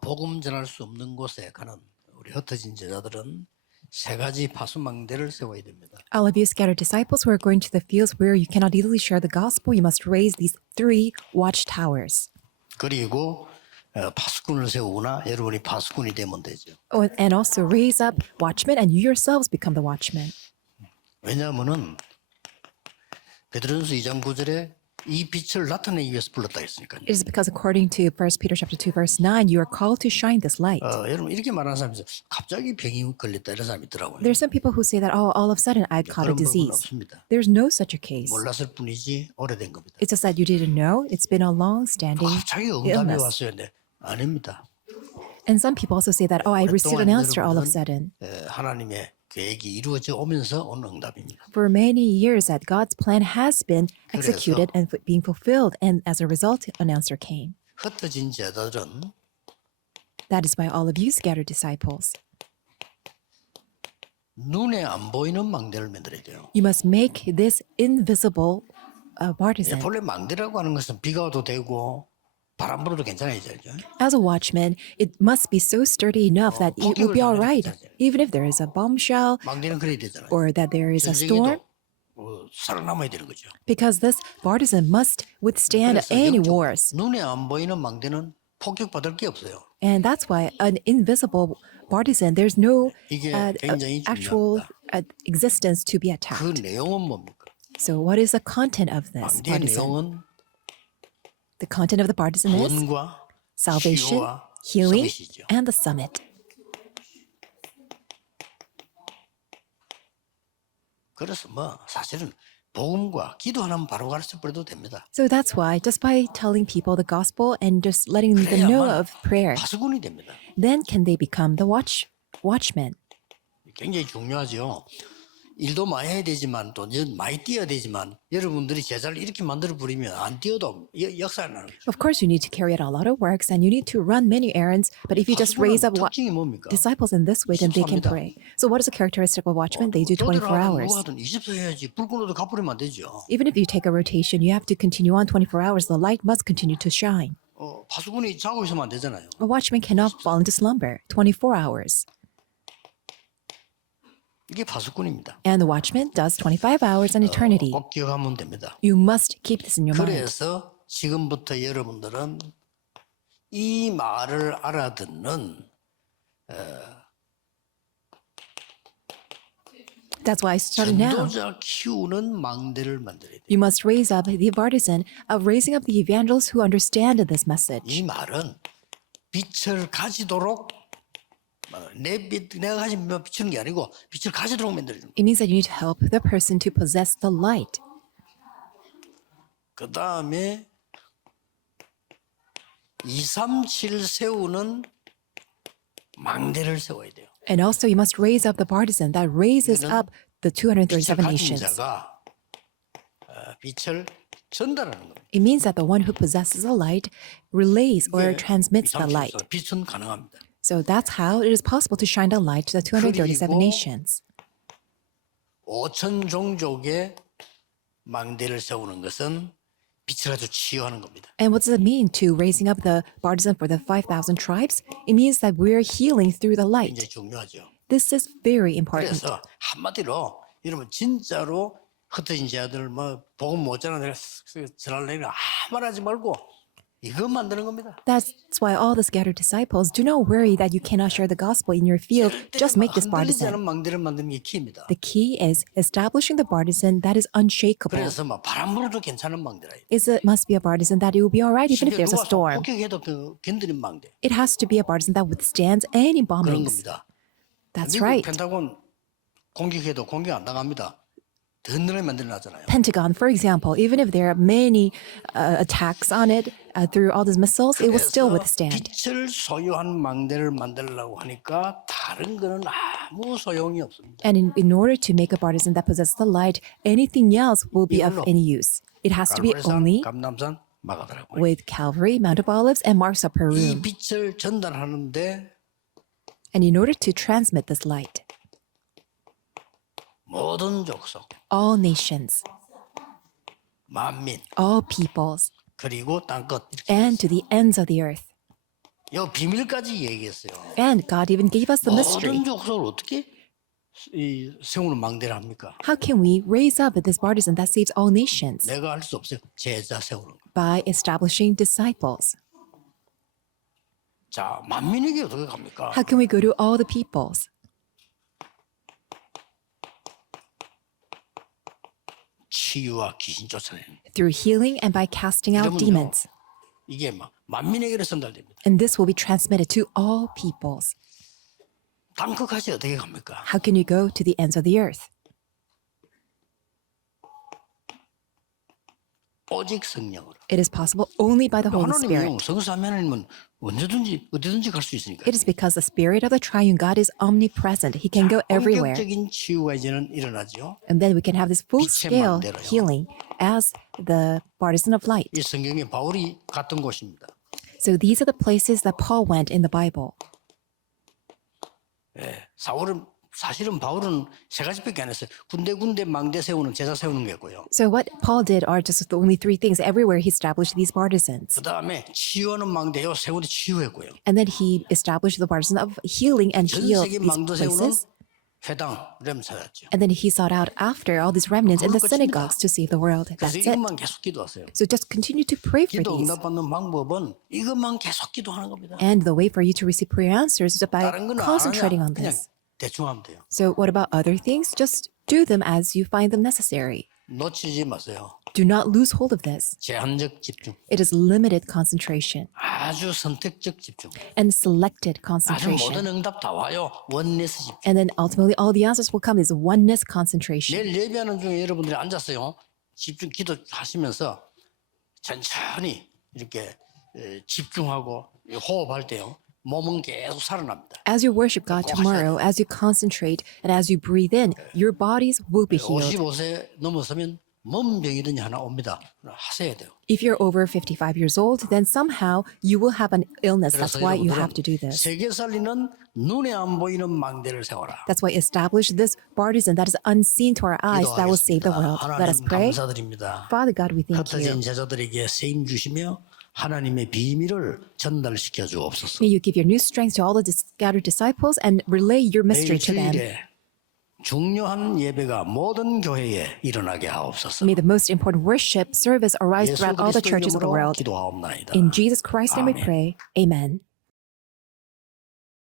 복음 전할 수 없는 곳에 가는 우리 흩어진 제자들은 세 가지 파수망대를 세워야 됩니다. All of you scattered disciples who are going to the fields where you cannot easily share the gospel, you must raise these 3 watchtowers. 그리고 파수꾼을 세우거나 여러분이 파수꾼이 되면 되죠. Oh, and also raise up watchmen, and you yourselves become the watchmen. 왜냐하면은 베드로전서 2장 9절에 이 빛을 나타내기 위해서 불렀다 했으니까요. It is because according to 1 Peter chapter 2 verse 9, you are called to shine this light. 여러분 이렇게 말하는 사람이 있어요. 갑자기 병이 걸렸다 이런 사람이 있더라고요. There's some people who say that, oh, all of a sudden I caught a 그런 부분은 disease. 없습니다. There's no such a case. 몰랐을 뿐이지 오래된 겁니다. It's just that you didn't know. It's been a long-standing 갑자기 응답이 illness. 왔어요. 네, 아닙니다. And some people also say that, oh, I received an answer all of a sudden. 하나님의 계획이 이루어져 오면서 온 응답입니다. For many years that God's plan has been executed and being fulfilled, and as a result, an answer came. 흩어진 제자들은 That is why all of you scattered disciples. 눈에 안 보이는 망대를 만들어야 돼요. You must make this invisible partisan. 본래 망대라고 하는 것은 비가 와도 되고 바람 불어도 괜찮아야 되죠. As a watchman, it must be so sturdy enough that it will be all right, even if there is a bombshell 망대는 그래야 되잖아요. or that there is a storm, 살아남아야 되는 거죠. because this partisan must withstand 그래서 any 영적- wars. 눈에 안 보이는 망대는 폭격받을 게 없어요. And that's why an invisible partisan, there's no 이게 굉장히 actual 중요합니다. existence to be 그 attacked. 내용은 뭡니까? So what is the content of this 망대의 partisan? 내용은 The content of the partisan is 구원과 salvation, 치유와 healing, 서밋이죠. and the summit. 그래서 사실은 복음과 기도하면 바로 가르쳐 버려도 됩니다. So that's why just by telling people the gospel and just letting them know 그래야만 of prayer, 파수꾼이 됩니다. then can they become the watchmen. 굉장히 중요하죠. 일도 많이 해야 되지만 또 많이 뛰어야 되지만 여러분들이 제자를 이렇게 만들어 버리면 안 뛰어도 역사 안 나는 거죠. Of course, you need to carry out a lot of works and you need to run many errands. But if you just raise up 특징이 뭡니까? disciples in this way, then they can 24입니다. pray. So what is the characteristic of watchmen? They do 24 hours. 누가 하든 24 해야지. 불 끊어도 가버리면 안 되죠. Even if you take a rotation, you have to continue on 24 hours. The light must continue to shine. 파수꾼이 자고 있으면 안 되잖아요. A watchman cannot fall into slumber 24 hours. 이게 파수꾼입니다. And the watchman does 25 hours in eternity. 꼭 기억하면 됩니다. You must keep this in your mind. 그래서 지금부터 여러분들은 이 말을 알아듣는 That's why I started now. 전도자 키우는 망대를 만들어야 돼요. You must raise up the partisan of raising up the evangelists who understand this message. 이 말은 빛을 가지도록 내가 가진 빛만 비추는 게 아니고 빛을 가지도록 만들어야 됩니다. It means that you need to help the person to possess the light. 그 다음에 237 세우는 망대를 세워야 돼요. And also you must raise up the partisan that raises up the 빛을 237 가진 nations. 자가 빛을 전달하는 겁니다. It means that the one who possesses the light relays or transmits the light. 빛은 가능합니다. So that's how it is possible to shine the light to the 237 그리고 nations. 5천 종족의 망대를 세우는 것은 빛을 아주 치유하는 겁니다. And what does it mean to raising up the partisan for the 5,000 tribes? It means that we're healing through the light. 굉장히 중요하죠. This is very important. 그래서 한마디로 여러분 진짜로 흩어진 자들 복음 못 전하는 데가 전하려니까 아무 말 하지 말고 이거 만드는 겁니다. That's why all the scattered disciples do not worry that you cannot share the gospel in your field. Just make this 흔들리지 partisan. 않은 망대를 만드는 게 키입니다. The key is establishing the partisan that is unshakable. 그래서 바람 불어도 괜찮은 망대라. It must be a partisan that it will be all right even if there's a storm. 폭격해도 견디는 망대. It has to be a partisan that withstands any 그런 bombings. 겁니다. That's 미국 right. 펜타곤 공격해도 공격 안 당합니다. 든든하게 만들어놨잖아요. Pentagon, for example, even if there are many attacks on it through all these missiles, it will still 그래서 withstand. 빛을 소유한 망대를 만들려고 하니까 다른 거는 아무 소용이 없습니다. And in order to make a partisan that possesses the light, anything else will be of any use. It has to be 갈보리산, only 감남산, 마가다라고. with Calvary, Mount of Olives, and Marks of 이 Peru. 빛을 전달하는데 And in order to transmit this light, 모든 족속, all nations, 만민, all peoples, 그리고 땅끝 이렇게 and to the ends of the earth. 요 비밀까지 얘기했어요. And God even gave us the mystery. 모든 족속을 어떻게 세우는 망대를 합니까? How can we raise up this partisan that saves all nations? 내가 할 수 없어요. 제자 세우는 거. By establishing disciples. 자, 만민에게 어떻게 갑니까? How can we go to all the peoples? 치유와 귀신 쫓아내는. Through healing and by casting out 이러면요, demons. 이게 막 만민에게로 전달됩니다. And this will be transmitted to all peoples. 땅끝까지 어떻게 갑니까? How can you go to the ends of the earth? 오직 성령으로. It is possible only by the Holy Spirit. 하나님은 성삼위 하나님은 언제든지 어디든지 갈 수 있으니까. It is because the Spirit of the Triune God is omnipresent. He can go everywhere. 본격적인 치유가 이제는 일어나죠. And then we can have this full-scale 빛의 망대로요. healing as the partisan of light. 이 성경에 바울이 갔던 곳입니다. So these are the places that Paul went in the Bible. 사실은 바울은 세 가지밖에 안 했어요. 군데군데 망대 세우는 제자 세우는 게고요. So what Paul did are just the only three things. Everywhere he established these partisans. 그 다음에 치유하는 망대요 세우는 치유했고요. And then he established the partisan of healing and 전 healed 세계 these 망대 세우는 places. 회당 렘사였죠. And then he sought out after all these remnants in the 그거 끝입니다. synagogues to save the world. 그래서 That's it. 이것만 계속 기도하세요. So just continue to pray for 기도 these. 응답받는 방법은 이것만 계속 기도하는 겁니다. And the way for you to receive prayer answers is by 다른 건 안 concentrating 하냐 on 그냥 this. 대충 하면 돼요. So what about other things? Just do them as you find them necessary. 놓치지 마세요. Do not lose hold of this. 제한적 집중, It is limited concentration 아주 선택적 집중. and selected 아주 concentration. 모든 응답 다 와요. 원네스 집중. And then ultimately all the answers will come is oneness concentration. 내일 예배하는 중에 여러분들이 앉았어요. 집중 기도하시면서 천천히 이렇게 집중하고 호흡할 때요. 몸은 계속 살아납니다. As you worship God tomorrow, as you concentrate and as you breathe in, your bodies will be healed. 55세 넘어서면 뭔 병이든지 하나 옵니다. 하셔야 돼요. If you're over 55 years old, then somehow you will have an illness. That's 그래서 why you have to do 여러분들은 this. 세계 살리는 눈에 안 보이는 망대를 세워라. That's why establish this partisan that is unseen to our eyes that will save the world. Let us 하나님 pray. 감사드립니다. Father God, we thank 흩어진 you. 제자들에게 세임 주시며 하나님의 비밀을 전달시켜 주옵소서. May you give your new strength to all the scattered disciples and relay your mystery 내일 to them. 주일에 중요한 예배가 모든 교회에 일어나게 하옵소서. May the most important worship service arise 예수 throughout all the 그리스도 churches of the 이름으로 world. 기도하옵나이다. In Jesus Christ's name we 아멘. pray. Amen.